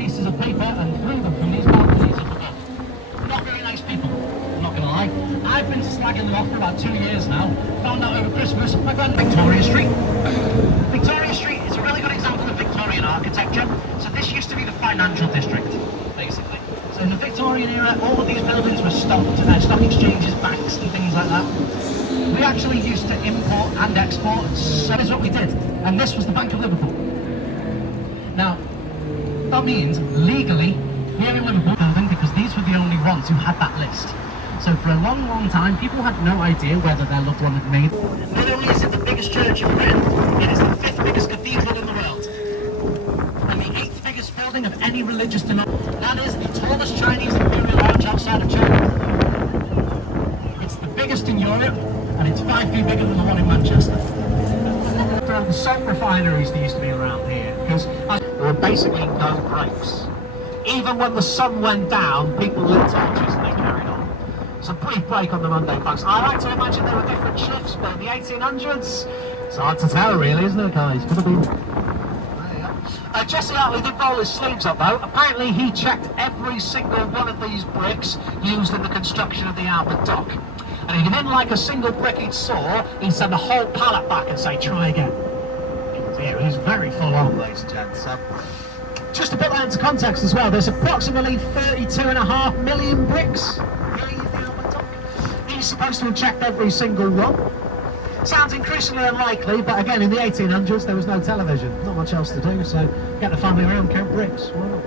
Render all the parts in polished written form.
pieces of paper and threw them from these balconies up above. Not very nice people, I'm not going to lie. I've been slagging them off for about 2 years now. Found out over Christmas, my friend Victoria Street. Victoria Street is a really good example of Victorian architecture. So this used to be the financial district, basically. So in the Victorian era, all of these buildings were stock exchanges, banks and things like that. We actually used to import and export, so that's what we did. And this was the Bank of Liverpool. Now, that means legally, here in Liverpool building, because these were the only ones who had that list. So for a long, long time, people had no idea whether their loved one had made it. Not only is it the biggest church in Britain, it is the 5th biggest cathedral in the world. And the 8th biggest building of any religious denomination. That is the tallest Chinese imperial arch outside of China. It's the biggest in Europe, and it's 5 feet bigger than the one in Manchester. The salt refineries that used to be around here, because there were basically no breaks. Even when the sun went down, people lit torches and they carried on. It's a brief break on the Monday, folks. I like to imagine there were different shifts, but in the 1800s, it's hard to tell really, isn't it, guys? Could have been... Jesse Hartley did roll his sleeves up though. Apparently he checked every single one of these bricks used in the construction of the Albert Dock. And if he didn't like a single brick he saw, he'd send a whole pallet back and say, try again. Yeah, he's very full on, ladies and gents. Just to put that into context as well, there's approximately 32.5 million bricks here in the Albert Dock. He's supposed to have checked every single one. Sounds increasingly unlikely, but again, in the 1800s, there was no television. Not much else to do, so get the family around, count bricks. Why not?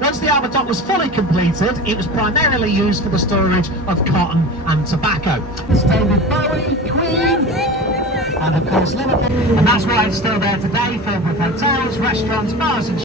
Once the Albert Dock was fully completed, it was primarily used for the storage of cotton and tobacco. It's David Bowie, Queen, and of course Liverpool. And that's why it's still there today, filled with hotels, restaurants, bars and